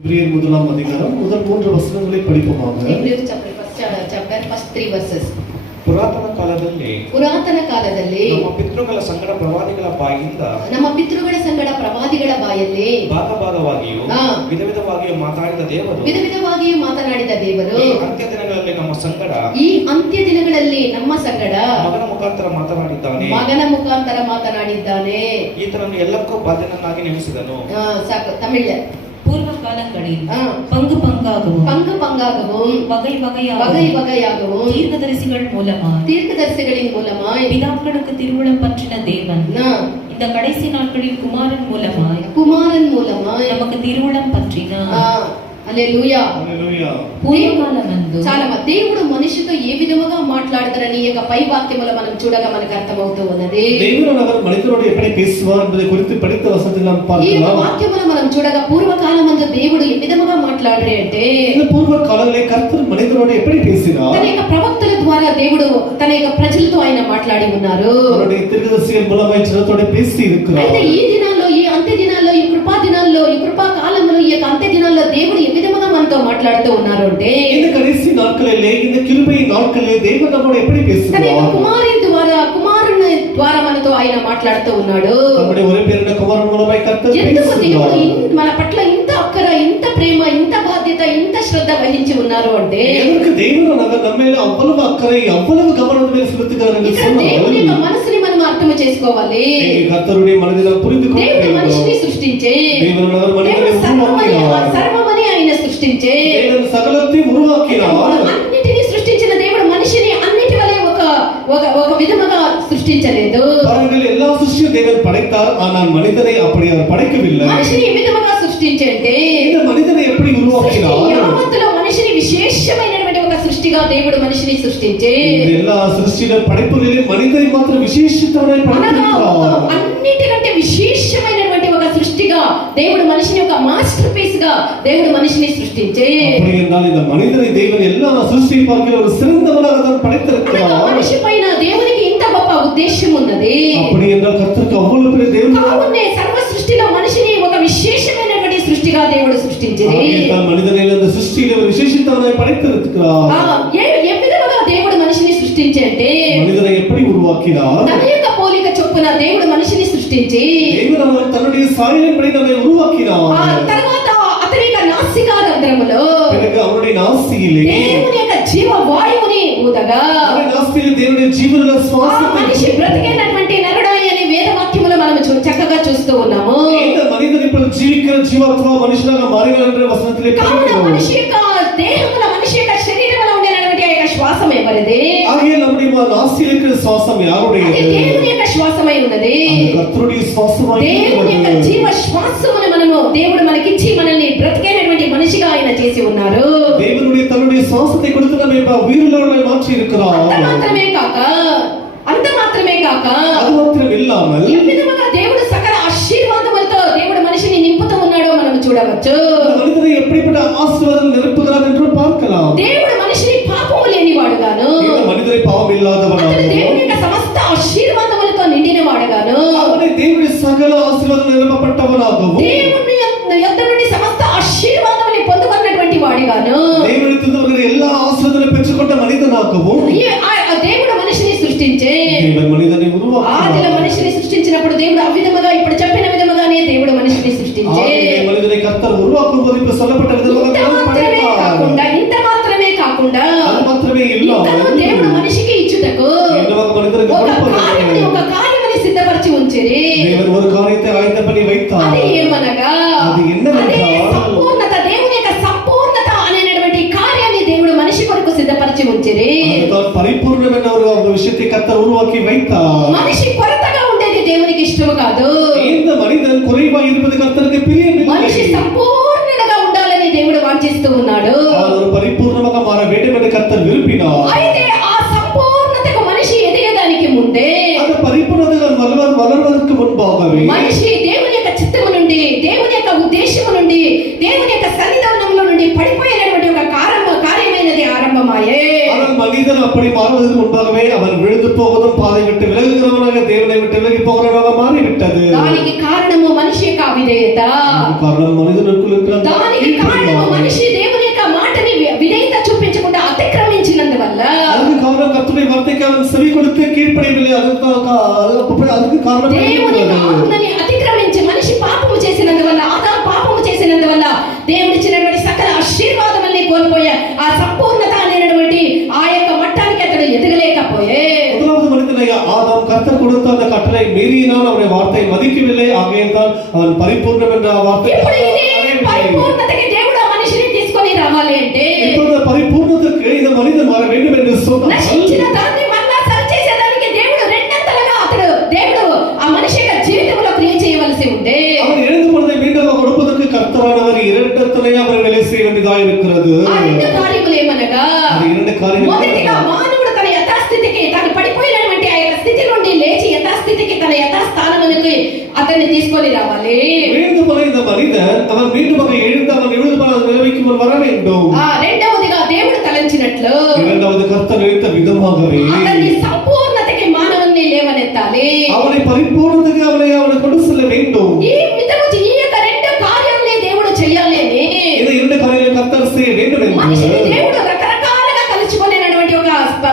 எபிரேயர் முதலாம் அதிகாரம் முதல் 3 வசனங்களை படிப்போமாக. Hebrews chapter first 3 verses. ಪುರಾತನ ಕಾಲದಲ್ಲಿ ನಮ್ಮ ಪಿತೃಗಳ ಸಂಗಡ ಪ್ರವಾದಿಗಳ ಬಾಯಿಂದ ಭಾಗವಾಗಿಯೂ ವಿಧವಿಧವಾಗಿಯೂ ಮಾತನಾಡಿದ ದೇವರು ಈ ಅಂತ್ಯ ದಿನಗಳಲ್ಲಿ ನಮ್ಮ ಸಂಗಡ ಮಗನ ಮುಖಾಂತರ ಮಾತನಾಡಿದ್ದಾನೆ. ಈತನನ್ನು ಎಲ್ಲಕ್ಕೂ ಬಾಧ್ಯನನ್ನಾಗಿ ನೇಮಿಸಿದನು. ಸಾಕು ತಮಿಳ್. பூர்வ காலங்களில் பங்கு பங்காகவும் வகை வகையாகவும் தீர்க்கதரிசிகளின் மூலமாய் பிதாக்களுக்கு திருவுளம் பற்றின தேவன் இந்த கடைசி நாட்களில் குமாரன் மூலமாய் நமக்கு திருவுளம் பற்றினார். హల్లెలూయా. చాలా దేవుడు మనిషితో ఏ విధముగా మాట్లాడతారని ఈ యొక్క పై వాక్యములో మనం చూడగా మనకు అర్థమవుతూ ఉన్నది. దేవుడు మనిషితోడు எப்படி பேசுவார் என்பதை குறித்து படித்த வசனத்தில் நாம் பார்க்கலாம். ఈ వాక్యములో మనం చూడగా పూర్వకాలమందు దేవుడు ఏ విధముగా మాట్లాడాడు అంటే இந்த పూర్వ కాలంలో కర్తర్ మనిషితోడు எப்படி பேசினார். తన యొక్క ప్రవక్తల ద్వారా దేవుడు తన యొక్క ప్రజలతో ఆయన మాట్లాడి ఉన్నారు. அவருடைய தீர்க்கதரிசிகள் மூலமாய் ஜனத்தோடு பேசி இருக்கிறார். అయితే ఈ దినాల్లో ఈ అంత్య దినాల్లో ఈ కృపా దినాల్లో ఈ కృపా కాలంలో ఈ యొక్క అంత్య దినాల్లో దేవుడు ఏ విధముగా మనతో మాట్లాడుతూ ఉన్నారు అంటే இந்த கடைசி நாட்களிலே இந்த கிருபை நாட்களிலே தேவன் நம்மோடு எப்படி பேசுவார். కుమారుని ద్వారా మనతో ఆయన మాట్లాడుతూ ఉన్నాడు. நம்முடைய ஒரே பேருடைய குமாரன் மூலமாய் கர்த்தர் பேசுகிறார். మన పట్ల ఇంత అక్కర ఇంత ప్రేమ ఇంత బాధ్యత ఇంత శ్రద్ధ వహించి ఉన్నారు అంటే எதற்கு தேவன் நம்ம மேல அவ்வளவு அக்கறை அவ்வளவு கவனம் மேல் செலுத்துகிறார் என்று சொன்னால் దేవుని యొక్క మనసుని మనం అర్థం చేసుకోవాలి. கர்த்தருடைய மனதை நாம் புரிந்து கொள்ள வேண்டும். దేవుడు మనిషిని సృష్టించే தேவன் மனிதனை உருவாக்கினார். సర్వమని ఆయన సృష్టించే தேவன் சகலத்தையும் உருவாக்கினார். అన్నిటిని సృష్టించిన దేవుడు మనిషిని అన్నిటి వలె ఒక విధముగా సృష్టించలేదు. பாருங்கள், எல்லா சிருஷ்டியும் தேவன் படைத்தார், ஆனால் மனிதனை அப்படி அவர் படைக்கவில்லை. మనిషిని ఏ విధముగా సృష్టించంటే இந்த மனிதனை எப்படி உருவாக்கினார். యావత్తులో మనిషిని విశేషమైనటువంటి ఒక సృష్టిగా దేవుడు మనిషిని సృష్టించే எல்லா சிருஷ்டிகள் படைப்புகளிலே மனிதனை மாத்திரம் விசேஷித்தவனாய் படைத்திருக்கிறார். అన్నిటికంటే విశేషమైనటువంటి ఒక సృష్టిగా దేవుడు మనిషిని ఒక మాస్టర్ పీస్ గా దేవుడు మనిషిని సృష్టించే. அப்படி என்றால் இந்த மனிதனை தேவன் எல்லா சிருஷ்டியை பார்க்கிற ஒரு சிறந்தவனாக தான் படைத்திருக்கிறார். మనిషి పైన దేవునికి ఇంత గొప్ప ఉద్దేశం ఉన్నది. அப்படி என்றால் கர்த்தருக்கு அவ்வளவு பெரிய தேவன் కావునే సర్వ సృష్టిలో మనిషిని ఒక విశేషమైనటువంటి సృష్టిగా దేవుడు సృష్టించింది. మనిదனை அந்த சிருஷ்டியிலே ஒரு விசேஷித்தவனாய் படைத்திருக்கிறார். ఏ విధముగా దేవుడు మనిషిని సృష్టించంటే மனிதனை எப்படி உருவாக்கினார். తన యొక్క పోలిక చొప్పున దేవుడు మనిషిని సృష్టించి దేవుడు తன்னுடைய சாயலின்படி நம்மை உருவாக்கினார். తర్వాత అతని యొక్క నాసికారంధ్రములో அவருடைய నాసికిலே దేవుని యొక్క జీవ వాయువుని ఊదగా నాసికిலே దేవుని జీవన శ్వాస మనిషి బ్రతికేటటువంటి నరుడాయి అనే వేద వాక్యములో మనం చక్కగా చూస్తూ ఉన్నాము. இந்த மனிதன் இப்ப ஜீவிக்கிற ஜீவாத்மா மனுஷனாக மாறினார் என்ற வசனத்திலே பார்க்கிறோம். మనిషి యొక్క దేహములో మనిషి యొక్క శరీరములో ఉండేటువంటి ఆ యొక్క శ్వాసం ఎవరిది? ஆகிய நம்முடைய நாசியில் இருக்கிற சுவாசம் யாருடையது? అది దేవుని యొక్క శ్వాసమై ఉన్నది. అది కర్తరుడి శ్వాసమై ఉన్నది. దేవుని యొక్క జీవ శ్వాసమును దేవుడు మనకిచ్చి మనల్ని బ్రతికేటటువంటి మనిషిగా ఆయన చేసి ఉన్నారు. దేవుని తన్నుடைய శ్వాసத்தை கொடுத்து நம்மை உயிருள்ளவர்களாய் மாற்றி இருக்கிறார். అంత మాత్రమే కాక அது மாத்திரம் இல்லாமல் ఈ విధముగా దేవుడు సకల ఆశీర్వాదములతో దేవుడు మనిషిని నింపుతూ ఉన్నాడో మనం చూడవచ్చు. మనిషిని எப்படிப்பட்ட ஆசீர்வாதம் நிரப்புகிறார் என்று பார்க்கலாம். దేవుడు మనిషిని పాపము లేనివాడుగాను మనిషిని పాపం ఇల్లదవనాను దేవుని యొక్క సమస్త ఆశీర్వాదములతో నిండినవాడుగాను அவனை தேவனுடைய சகல ஆசீர்వాదం நிரப்பப்பட்டவனாகவும் దేవుని యొద్ద నుండి సమస్త ఆశీర్వాదముని పొందుకున్నటువంటి వాడిగాను దేవుని எல்லா ఆశీర్వాదాలను పెంచుకొన్న మనిషినాகவும் దేవుడు మనిషిని సృష్టించే మనిషిని ఉరువాకినాడు. ఆదిలో మనిషిని సృష్టించినప్పుడు దేవుడు ఆ విధముగా ఇప్పుడు చెప్పిన విధముగానే దేవుడు మనిషిని సృష్టించే. మనిషిని కర్తర్ ఉరువాకుம்போது ఇప్పుడు சொல்லப்பட்ட విధముగా ఇంత మాత్రమే కాకుండా అది మాత్రమే ఇల్లు దేవుడు మనిషికి ఇచ్చుటకు ఒక కార్యమని సిద్ధపరిచి ఉంచిరి. దేవుడు ఒక కార్యத்தை ஆயத்த பண்ணி வைத்தார். అది ఏమనగా అది என்னవెంట్రాల్ సంపూర్ణత, దేవుని యొక్క సంపూర్ణత అనేటువంటి కార్యాన్ని దేవుడు మనిషి కొరకు సిద్ధపరిచి ఉంచిరి. அதுதான் పరిపూర్ణమైన ఒక విషయத்தை కర్తర్ ఉరువాకి வைத்தார். మనిషి కొరతగా ఉండేది దేవునికి ఇష్టం కాదు. இந்த மனிதன் குறைவாக இருப்பது கர்த்தருக்கு பிரியமில்லை. మనిషి సంపూర్ణంగా ఉండాలని దేవుడు వాంఛిస్తూ ఉన్నాడు. அவர் పరిపూర్ణంగా మార வேண்டும் என்று కర్తర్ విரும்பினார். అయితే ఆ సంపూర్ణతకు మనిషి ఎదగడానికి ముందే அந்த పరిపూర్ణతగా వలర్వதற்கு మున్பாகவே మనిషి దేవుని యొక్క చిత్తము నుండి దేవుని యొక్క ఉద్దేశము నుండి దేవుని యొక్క సన్నిధానంలో నుండి పడిపోయినటువంటి ఒక కార్యమైనది ఆరంభమాయే. ஆனால் மனிதன் அப்படி மாறுவதற்கு முன்பாகவே அவன் விழுந்து போவதும் பாதை விட்டு விலகுகிறவனாக தேவனை விட்டு விலகி போகிறவனாக மாறிவிட்டது. దానికి కారణము మనిషి యొక్క అవిధేయత. காரணம் மனிதனுக்குள் இருக்கிற దానికి போయే முதலாவது மனிதனாகிய ஆதாம் கர்த்தர் கொடுத்த அந்த கட்டளை மீறினான், அவருடைய வார்த்தை மதிக்கவில்லை, ஆகையால் அவன் பரிபூர்ணம் என்ற வார்த்தை ఇప్పుడు ఇది పరిపూర్ణతకి దేవుడు ఆ మనిషిని తీసుకొని రావాలి అంటే இப்பொழுது பரிபூர்ணத்துக்கு இந்த மனிதன் வர வேண்டும் என்று சொன்னார். నశించిన దాన్ని మళ్ళా సరిచేసేదానికి దేవుడు రెండంతలుగా అతడు దేవుడు ఆ మనిషి యొక్క జీవితంలో క్రియ చేయవలసి ఉంటే அவர் இழந்து போனதை மீண்டும் கொடுப்பதற்கு கர்த்தரானவர் இரண்டத்திலே அவர் வேலை செய்ய வேண்டியதாக இருக்கிறது. ఆ రెండు కార్యములు ఏమనగా அது இரண்டு காரியங்கள். మొదటిగా మానవుడు తన యథాస్థితికి తాను పడిపోయినటువంటి ఆ యొక్క స్థితి నుండి లేచి యథాస్థితికి తన యథాస్థానమునకు అతన్ని తీసుకొని రావాలి. மீண்டும் போன இந்த மனிதன் அவன் மீண்டும் எழுந்து அவன் எழுந்து போன நிலைமைக்கு அவன் வர வேண்டும். రెండవదిగా దేవుడు తలంచినట్లు இரண்டாவது கர்த்தர் நினைத்த விதமாகவே అతన్ని సంపూర్ణతకి మానవుని లేవనెత్తాలి. அவனை பரிபூர்ணத்துக்கு அவனை கொண்டு செல்ல வேண்டும். ఈ విధము ఈ యొక్క రెండు కార్యాలని దేవుడు చేయాలి అని இந்த இரண்டு காரியங்களை கர்த்தர் செய்ய வேண்டும் మనిషిని என்று దేవుడు రకరకాలుగా కలుసుకునేటువంటి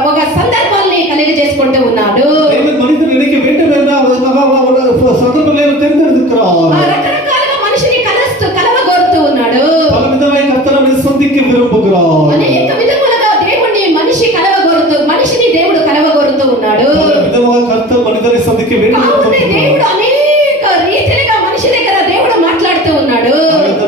ఒక సందర్భాన్ని కలిగజేసుకుంటూ ఉన్నాడు. தேவன் மனிதன் நினைக்க வேண்டும் என்று அவர் சந்தர்ப்பங்களை தேர்ந்தெடுக்கிறார். రకరకాలుగా మనిషిని కలవగోరుతూ ఉన్నాడు. பல விதமாய் கர்த்தர் அவனை சந்திக்க விரும்புகிறார். అనేక విధములుగా దేవుణ్ణి మనిషిని దేవుడు కలవగోరుతూ ఉన్నాడు. பல விதமாக கர்த்தர் மனிதனை சந்திக்க வேண்டும் என்று కావున దేవుడు விரும்புகிறார். అనేక రీతిలుగా మనిషి దగ్గర దేవుడు మాట్లాడుతూ ఉన్నాడు.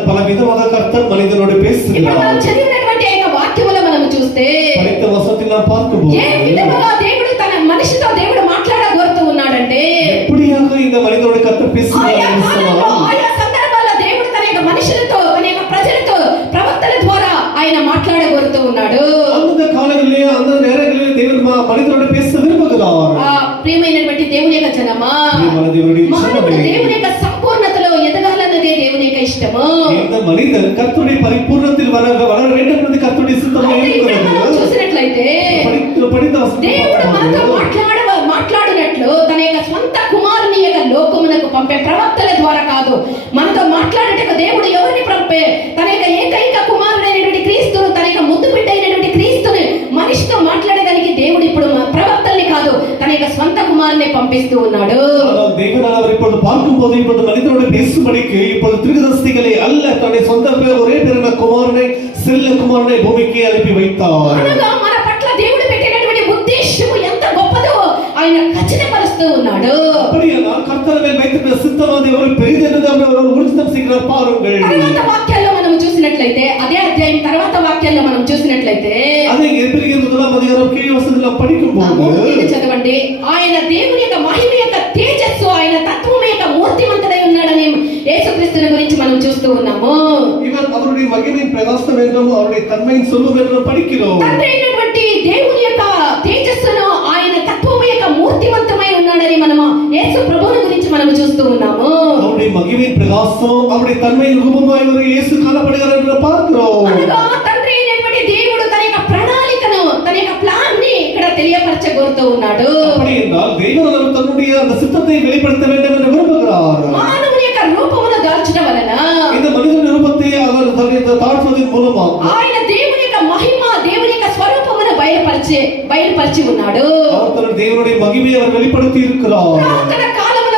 பல விதமாக கர்த்தர் மனிதனோடு ఇప్పుడు பேசுகிறார். మనం చదివినటువంటి ఆ వాక్యములు మనం చూస్తే படித்த வசனத்தில் நாம் பார்க்கும்போது ఏ విధముగా దేవుడు తన మనిషితో దేవుడు మాట్లాడగోరుతూ ఉన్నాడంటే எப்படியாக இந்த மனிதனோடு கர்த்தர் பேசுகிறார் ఆయా என்று కాలంలో சொன்னால் ఆయా సందర్భాల్లో దేవుడు తన యొక్క మనుషులతో తన యొక్క ప్రజలతో ప్రవక్తల ద్వారా ఆయన మాట్లాడగోరుతూ ఉన్నాడు. அந்த காலங்களிலே அந்த நேரங்களிலே தேவன் மனிதனோடு பேச விரும்புகிறார். ప్రియమైనటువంటి దేవుని యొక్క జనమా, பிரியமான தேவனுடைய మానవుడు ஜனமே, దేవుని యొక్క సంపూర్ణతలో ఎదగాలన్నదే దేవుని యొక్క ఇష్టము. இந்த மனிதன் கர்த்தருடைய பரிபூர்ணத்தில் வர வேண்டும் என்பது கர்த்தருடைய சித்தமாக అయితే ఇక్కడ మనం இருக்கிறது. చూసినట్లయితే படித்த வசனம் దేవుడు మనతో మాట్లాడినట్లు తన యొక్క స్వంత కుమారుని యొక్క లోకమునకు పంపే ప్రవక్తల ద్వారా కాదు, మనతో మాట్లాడేటకు దేవుడు ఎవరిని పంపే తన యొక్క ఏకైక కుమారుడైనటువంటి క్రీస్తును, తన యొక్క ముద్దు బిడ్డ అయినటువంటి క్రీస్తుని మనిషితో మాట్లాడేదానికి దేవుడు ఇప్పుడు ప్రవక్తల్ని కాదు తన యొక్క స్వంత కుమారుని పంపిస్తూ ఉన్నాడు. ஆனால் தேவனால் அவர் இப்பொழுது பார்க்கும்போது இப்பொழுது மனிதனோடு பேசும்படிக்கு இப்பொழுது திருகதஸ்திகளை அல்ல தன்னுடைய சொந்த ஒரே பிறந்த குமாரனை செல்ல குமாரனை பூமிக்கு அனுப்பி வைத்தார். అనగా మన పట్ల దేవుడు పెట్టినటువంటి ఉద్దేశము ఎంత గొప్పదో ఆయన ఖచ్చితపరుస్తూ ఉన్నాడు. அப்படியானால் கர்த்தர் மேல் வைத்திருந்த சித்தமானது எவ்வளவு பெரிது என்று அவர் ஊர்ஜிதம் செய்கிறார் பாருங்கள். తర్వాత వాక్యాల్లో మనం చూసినట్లయితే అదే అధ్యాయం తర్వాత వాక్యాల్లో మనం చూసినట్లయితే அதை எபிரேயர் முதலாம் அதிகாரம் கீழ் வசனத்தில் நாம் படிக்கும்போது చదవండి. ఆయన దేవుని యొక్క మహిమ యొక్క తేజస్సు, ఆయన తత్వం యొక్క మూర్తిమంతుడై ఉన్నాడని యేసుక్రీస్తుని గురించి మనం చూస్తూ ఉన్నాము. இவர் அவருடைய மகிமையின் பிரகாசம் என்றும் அவருடைய தன்மையின் சொல்லும் என்றும் படிக்கிறோம். తండ్రి అయినటువంటి దేవుని యొక్క తేజస్సును, ఆయన తత్వం యొక్క మూర్తిమంతమై ఉన్నాడని మనము యేసు ప్రభువుని గురించి మనం చూస్తూ ఉన్నాము. அவருடைய மகிமையின் பிரகாசம் அவருடைய தன்மையின் ரூபமாய் ஒரு இயேசு காணப்படுகிறார் என்று பார்க்கிறோம். అనగా తండ్రి అయినటువంటి దేవుడు తన యొక్క ప్రణాళికను, తన యొక్క ప్లాన్ ని ఇక్కడ తెలియపరచగోరుతూ ఉన్నాడు. அப்படி என்றால் தேவன் தன்னுடைய அந்த சித்தத்தை வெளிப்படுத்த வேண்டும் என்று விரும்புகிறார். మానవుని యొక్క రూపమును దాల్చడం వలన இந்த மனிதன் ரூபத்தை அவர் தன்னுடைய தாழ்த்துவதன் மூலமாக ఆయన దేవుని యొక్క మహిమ, దేవుని యొక్క స్వరూపమును బయలుపరిచి ఉన్నాడు. அவர் தன்னுடைய தேவனுடைய மகிமையை அவர் வெளிப்படுத்தி இருக்கிறார். పురాతన కాలములో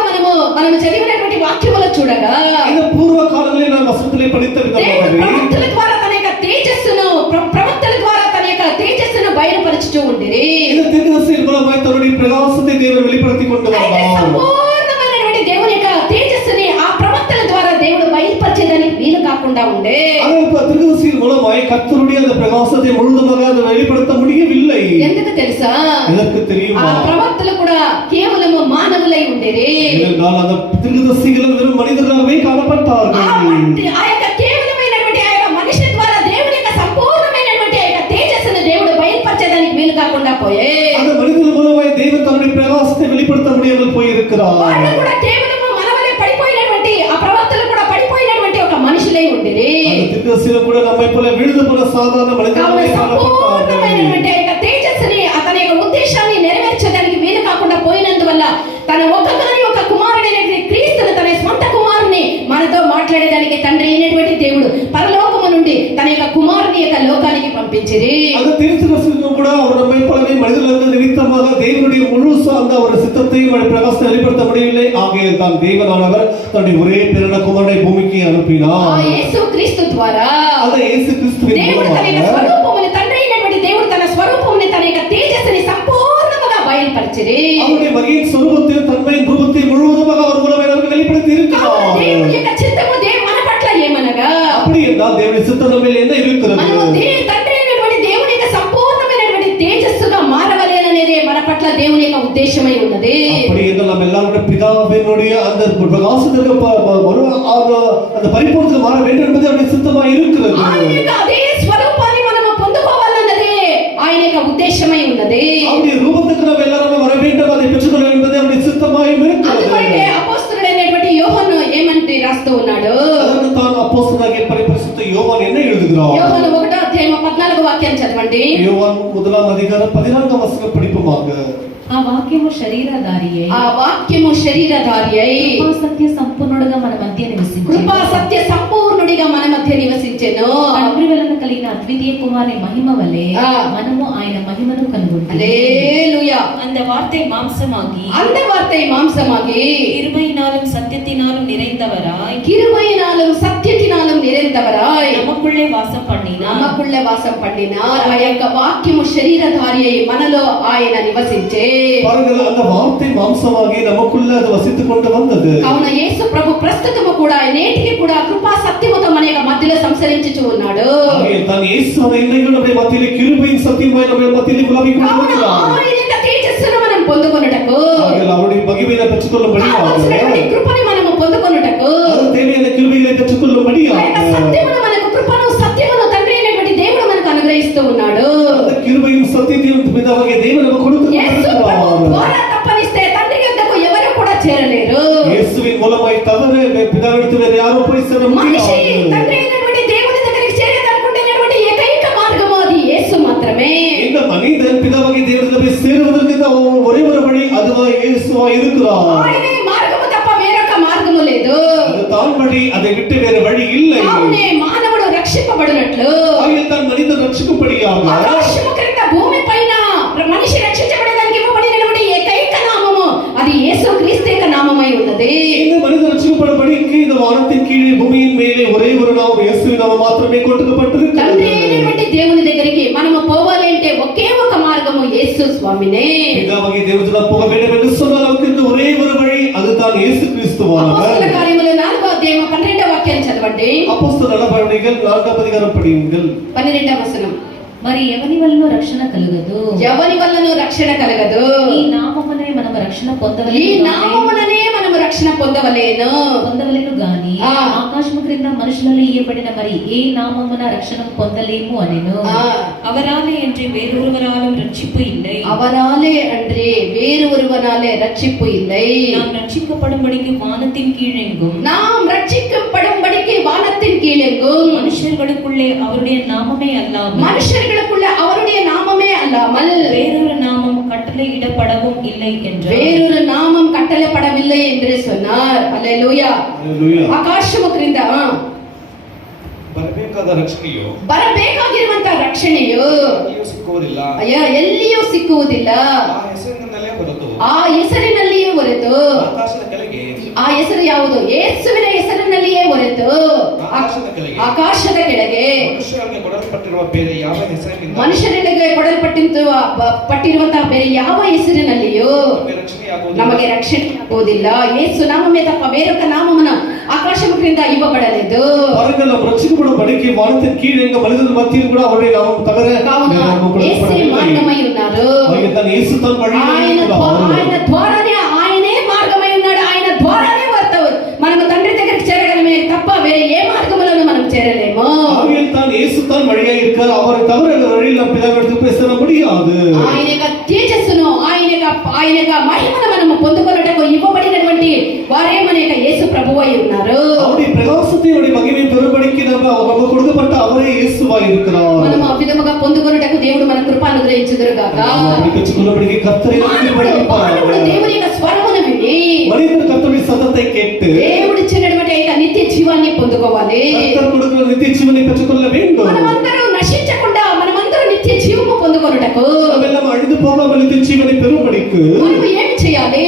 మనము చదివినటువంటి వాక్యములు చూడగా இந்த பூர்வ காலங்களில் நாம் வசனத்திலே படித்த దేవుడు விதமாகவே ప్రవక్తల ద్వారా తన యొక్క తేజస్సును ప్రవక్తల ద్వారా తన యొక్క తేజస్సును బయలుపరుచుతూ ఉండిరి. இந்த தீர்க்கதரிசியின் மூலமாய் தன்னுடைய பிரகாசத்தை தேவன் வெளிப்படுத்தி கொண்டு అయితే வந்தார். సంపూర్ణమైనటువంటి దేవుని యొక్క తేజస్సుని ఆ ప్రవక్తల ద్వారా దేవుడు బయలుపరిచేదానికి వీలు కాకుండా ఉండే. ஆனால் இப்ப தீர்க்கதரிசியின் மூலமாய் கர்த்தருடைய அந்த பிரகாசத்தை முழுதுமாக அதை வெளிப்படுத்த முடியவில்லை. ఎందుకు తెలుసా? இதற்கு ఆ தெரியுமா? ప్రవక్తలు కూడా కేవలము మానవులై ఉండేది. ஏனென்றால் அந்த தீர்க்கதரிசிகள் வெறும் மனிதர்களாகவே காணப்பட்டார்கள். ఆ యొక్క కేవలమైనటువంటి ఆ యొక్క మనిషి ద్వారా దేవుని యొక్క సంపూర్ణమైనటువంటి ఆ యొక్క తేజస్సును దేవుడు బయలుపరచేదానికి వీలు కాకుండా పోయే. அந்த மனிதர்கள் மூலமாய் தேவன் தன்னுடைய பிரகாசத்தை வெளிப்படுத்த முடியாமல் போயிருக்கிறார். వాళ్ళు కూడా కేవలము మనవలే పడిపోయినటువంటి ఆ ప్రవక్తలు కూడా పడిపోయినటువంటి ఒక మనుషులై ఉండేది. அந்த தீர்க்கதரிசிகள் கூட நம்மை போல விழுந்து போன சாதாரண மனிதர்களாக காணப்பட்டார்கள். సంపూర్ణమైనటువంటి ఆ యొక్క తేజస్సుని అతని యొక్క ఉద్దేశాన్ని నెరవేర్చడానికి వీలు కాకుండా పోయినందువల్ల తన ఒక్కగాని ఒక కుమారుడైనటువంటి క్రీస్తును, తన స్వంత కుమారుని మనతో మాట్లాడేదానికి తండ్రి అయినటువంటి దేవుడు పరలోకము నుండి తన యొక్క కుమారుని యొక్క లోకానికి పంపించిరి. அந்த தீர்க்கதரிசிகளும் கூட அவர் நம்மை போலவே மனிதர்கள் நிமித்தமாக தேவனுடைய முழு அந்த ஒரு சித்தத்தையும் அவருடைய பிரகாசத்தை வெளிப்படுத்த முடியவில்லை. ஆகையால் தான் தேவனானவர் தன்னுடைய ஒரே பிறந்த குமாரனை பூமிக்கு அனுப்பினார். ఆ యేసు క్రీస్తు ద్వారా அந்த இயேசு கிறிஸ்துவின் దేవుడు తన యొక్క மூலமாக స్వరూపముని, తండ్రి అయినటువంటి దేవుడు తన స్వరూపముని, తన యొక్క తేజస్సుని సంపూర్ణంగా బయలుపరిచిరి. அவருடைய மகியின் சொரூபத்தையும் தன்மையின் ரூபத்தையும் முழுவதுமாக அவர் மூலமாக நமக்கு வெளிப்படுத்தி இருக்கிறார். దేవుని యొక్క చిత్తము మన పట్ల ఏమనగా, அப்படி என்றால் தேவனுடைய சித்தம் நம்ம மேல் என்ன இருக்கிறது? మనము తండ్రి అయినటువంటి దేవుని యొక్క సంపూర్ణమైనటువంటి తేజస్సుగా మారవలేననేదే మన పట్ల దేవుని యొక్క ఉద్దేశమై ఉన్నది. அப்படி என்றால் நம்ம எல்லாரும் பிதாவினுடைய அந்த பிரகாசத்திற்கு அந்த பரிபூர்ணத்துக்கு மாற வேண்டும் என்பது அவருடைய சித்தமாக இருக்கிறது. ఆయన యొక్క అదే స్వరూపాన్ని మనము పొందుకోవాలన్నదే ఆయన యొక్క ఉద్దేశమై ఉన్నది. அவருடைய ரூபத்துக்கு நம்ம எல்லாரும் வர வேண்டும், அதை பெற்றுக்கொள்ள வேண்டும் என்பது அவருடைய சித்தமாக இருக்கிறது. అందుకే అపోస్తలుడైనటువంటి యోహాను ఏమంటే రాస్తూ ఉన్నాడు, அதற்கு தான் அப்போஸ்தலனாகிய பரிசுத்த யோவான் என்ன எழுதுகிறார்? యోహాను 1వ అధ్యాయం 14వ వాక్యం చదవండి. யோவான் 1వ அதிகாரம் 14వ వచనం படிப்போமாக. ఆ వాక్యము శరీరధారి అయి ఆ వాక్యము శరీరధారి అయి కృపా సత్య సంపూర్ణుడుగా మన మధ్య నివసించెను. కృపా సత్య సంపూర్ణుడిగా మన మధ్య నివసించెను. తండ్రి వలన కలిగిన అద్వితీయ కుమారుని మహిమ వలె మనము ఆయన మహిమను కనుగొంటాము. హల్లెలూయా. அந்த வார்த்தை மாம்சமாகி அந்த வார்த்தை மாம்சமாகி கிருபையினாலும் சத்தியத்தினாலும் நிறைந்தவராய் கிருபையினாலும் சத்தியத்தினாலும் நிறைந்தவராய் நமக்குள்ளே வாசம் பண்ணினார். நமக்குள்ள వాసం పడినార్. ఆ యొక్క వాక్యము శరీరధారి అయి మనలో ఆయన నివసించే. பாருங்கள், அந்த வார்த்தை மாம்சமாகி நமக்குள்ள அது வசித்துக் கொண்டு வந்தது. కావున యేసు ప్రభు ప్రస్తుతము కూడా నేటికి కూడా కృపా సత్యముతో మన యొక్క మధ్యలో సంచరించుచూ ఉన్నాడు. தான் இயேசு இன்னைக்கு நம்முடைய மத்தியிலே கிருபையின் சத்தியமாய் நம்முடைய மத்தியிலே உலாவிக் கொண்டிருக்கிறார். ఆయన యొక్క తేజస్సును మనం పొందుకొనుటకు, அவருடைய மகிமையை பெற்றுக்கொள்ளும்படியாக, కృపని మనము పొందుకొనుటకు, தேவையான கிருபைகளை பெற்றுக்கொள்ளும்படியாக సత్యమును మనకు కృపను సత్యమును తండ్రి అయినటువంటి దేవుడు మనకు అనుగ్రహిస్తూ ఉన్నాడు. அந்த கிருபையும் சத்தியத்தையும் பிதாவாகிய தேவன் நமக்கு యేసు ప్రభు கொடுத்திருக்கிறார். ద్వారా తప్పనిస్తే తండ్రి యొద్దకు ఎవరు కూడా చేరలేరు. இயேசுவின் மூலமாய் தவிர பிதாவிடத்தில் வேறு யாரும் போய் சேர మనిషి முடியாது. తండ్రి అయినటువంటి దేవుని దగ్గరికి చేరేదనుకుంటున్నటువంటి ఏకైక మార్గము అది యేసు మాత్రమే. இந்த மனிதன் பிதாவாகிய தேவனிடத்தில் போய் சேருவதற்கு ஒரே ஒரு வழி அதுவா இயேசுவா இருக்கிறார். ఆయనే మార్గము తప్ప వేరొక మార్గము లేదు. அது தான் வழி, அதை விட்டு வேறு வழி இல்லை. కావునే మానవుడు రక్షింపబడినట్లు தான் மனிதன் ரட்சிக்கும்படியாக ఆకాశము క్రింద భూమి పైన మనిషి రక్షించబడడానికి ఇవ్వబడినటువంటి ఏకైక నామము అది యేసుక్రీస్తు యొక్క నామమై ఉన్నది. இந்த மனிதன் ரட்சிக்கப்படும்படிக்கு இந்த வானத்தின் கீழே பூமியின் மேலே ஒரே ஒரு நாமம் இயேசுவின் நாமம் மாத்திரமே கொடுக்கப்பட்டிருக்கிறது. తండ్రి అయినటువంటి దేవుని దగ్గరికి మనము పోవాలి అంటే ఒకే ఒక మార్గము యేసు స్వామినే. பிதாவாகிய தேவனிடத்தில் போக வேண்டும் என்று சொன்னால் நமக்கு ஒரே ஒரு வழி, அதுதான் இயேசு கிறிஸ்துவானவர். అపోస్తల కార్యములు 4వ అధ్యాయం 12వ వాక్యాన్ని చదవండి. அப்போஸ்தலர் நடபடிகள் 4వ அதிகாரம் படியுங்கள். 12వ వచనం. మరి ఎవని వలన రక్షణ కలుగదు, ఎవరి వల్లనూ రక్షణ కలగదు, ఈ నామమునే మనము రక్షణ ఈ పొందవలెను నామముననే మనము రక్షణ పొందవలేను గాని ఆకాశము క్రింద మనుషులలో ఇయ్యబడిన మరి ఏ నామమున రక్షణ పొందలేము అనెను. அவராலே என்று வேறொருவராலும் ரட்சிப்பு இல்லை. அவராலே அன்றே வேறு ஒருவனாலே ரட்சிப்பு இல்லை. நாம் ரட்சிக்கப்படும்படிக்கு வானத்தின் கீழெங்கும் நாம் ரட்சிக்கப்படும்படிக்கு வானத்தின் கீழெங்கும் மனுஷர்களுக்குள்ளே அவருடைய நாமமே அல்லாமல் மனுஷர்களுக்குள்ள அவருடைய நாமமே அல்லாமல் வேறொரு நாமம் கட்டளையிடப்படவும் இல்லை என்றார். வேறொரு நாமம் கட்டளைப்படவில்லை என்று சொன்னார். அல்லேலூயா. ஹalleluya. ಆಕಾಶವು ಕ್ರಿಂದ ಬರಬೇಕಾದ ರಕ್ಷಣೆಯು ಬರಬೇಕಾಗಿರುವಂತ ರಕ್ಷಣೆಯು ಎಲ್ಲಿಯೂ ಸಿಕ್ಕುವುದಿಲ್ಲ. ಎಲ್ಲಿಯೂ ಸಿಕ್ಕುವುದಿಲ್ಲ. ಆ ಹೆಸರಿನಲ್ಲೇ ಹೊರತು ಆ ಹೆಸರಿನಲ್ಲಿಯೇ ಹೊರತು ಆಕಾಶದ ಕೆಳಗೆ ಆ ಹೆಸರು ಯಾವುದು? ಯೇಸುವಿನ ಹೆಸರಿನಲ್ಲಿಯೇ ಹೊರತು ಆಕಾಶದ ಕೆಳಗೆ ಮನುಷ್ಯರಿಗೆ ಕೊಡಲ್ಪಟ್ಟಿರುವ ಬೇರೆ ಯಾವ ಹೆಸರಿನಿಂದ ಮನುಷ್ಯರಿಗೆ ಪಟ್ಟಿರುವಂತಹ ಬೇರೆ ಯಾವ ಹೆಸರಿನಲ್ಲಿಯೂ ನಮಗೆ ರಕ್ಷಣೆ ಆಗುವುದಿಲ್ಲ. ಯೇಸು ನಾಮವೇ ತಪ್ಪ ಬೇರೊಂದು ನಾಮವನ್ನು ಆಕಾಶದ ಕ್ರಿಂದ ಇవ్వబడలేదు. பாருங்கள், நாம் ரட்சிக்கப்படும்படிக்கு வானத்தின் கீழ் எங்க மனிதன் மத்தியில் கூட அவருடைய நாமம் தவிர యేసే మార్గమై ఉన్నారు. இயேசு தான் வழி. ఆయన ద్వారానే ఆయనే మార్గమై ఉన్నాడు. ఆయన ద్వారానే మనము తండ్రి దగ్గరికి చేరగలమే తప్ప వేరే ఏ మార్గములను మనం చేరలేము. தான் இயேசு தான் வழியா இருக்கார். அவரை தவிர வழியில் நாம் பிதாவிடத்தில் பேச முடியாது. ఆయన యొక్క తేజస్సును ఆయన యొక్క మహిమను మనము పొందుకొనుటకు ఇవ్వబడినటువంటి వారే మన యొక్క యేసు ప్రభువై ఉన్నారు. அவருடைய பிரகாசத்தை அவருடைய மகிமை பெறும்படிக்கு நமக்கு கொடுக்கப்பட்ட அவரே இயேசுவாய் இருக்கிறார். మనము ఆ విధముగా పొందుకొనుటకు దేవుడు మన కృప అనుగ్రహించుదురు గాక. பெற்றுக்கொள்ளும்படிக்கு கர்த்தரை మానవుడు దేవుని యొక్క స్వరమును విని மனிதன் கர்த்தருடைய சத்தத்தை கேட்டு దేవుడు ఇచ్చినటువంటి యొక్క నిత్య జీవాన్ని పొందుకోవాలి. கர்த்தர் கொடுக்கிற நித்திய ஜீவனை பெற்றுக்கொள்ள வேண்டும். మనమందరూ నశించకుండా మనమందరూ నిత్య జీవము పొందుకొనుటకు நாமெல்லாம் அழிந்து போகாமல் நித்திய ஜீவனை பெறும்படிக்கு మనం ఏం చేయాలి?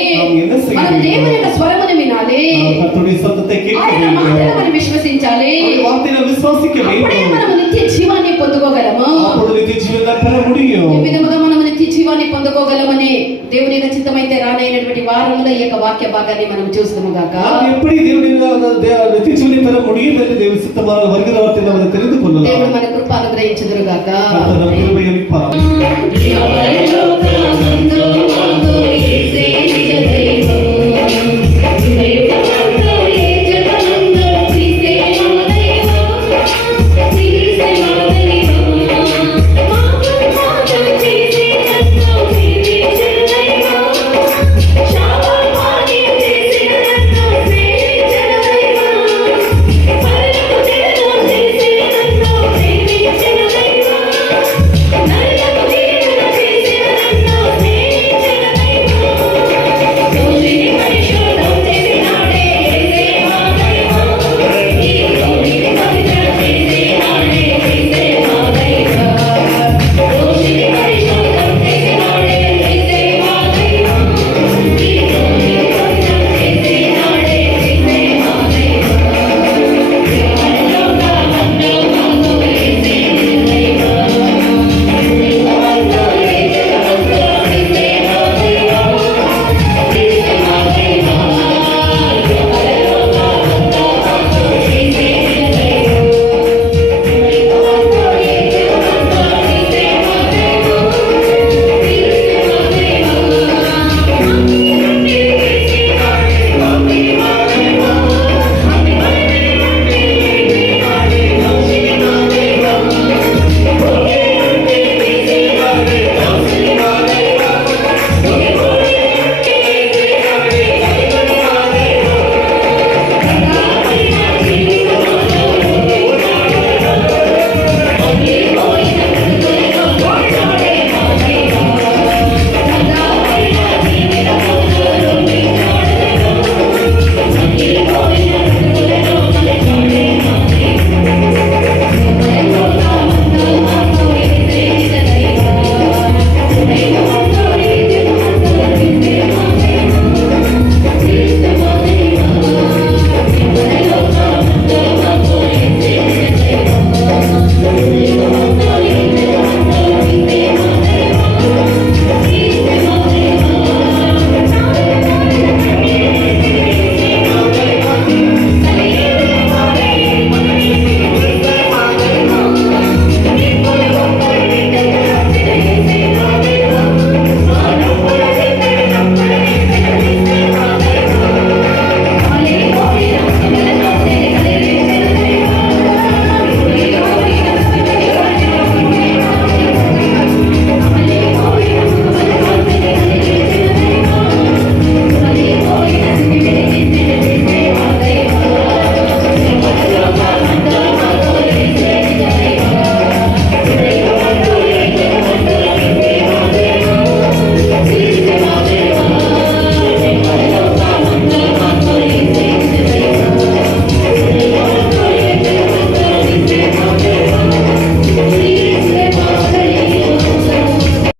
మనం దేవుని యొక్క స్వరమును వినాలి. கர்த்தருடைய சத்தத்தை கேட்க ఆయన வேண்டும். మాటను మనం విశ్వసించాలి. அவருடைய வார்த்தையை நாம் விசுவாசிக்க అప్పుడే வேண்டும். మనం నిత్య జీవాన్ని పొందుకోగలము. அப்பொழுது நித்திய ஜீவனை பெற முடியும். ఈ విధముగా మనం నిత్య జీవాన్ని పొందుకోగలమని దేవుని యొక్క వాక్య భాగాన్ని మనం చూస్తున్నాం గాక. நாம் எப்படி தேவனுடைய நித்திய ஜீவனை பெற முடியும் என்று தேவ சித்தமாக வருகிறவற்றை நாம் தெரிந்து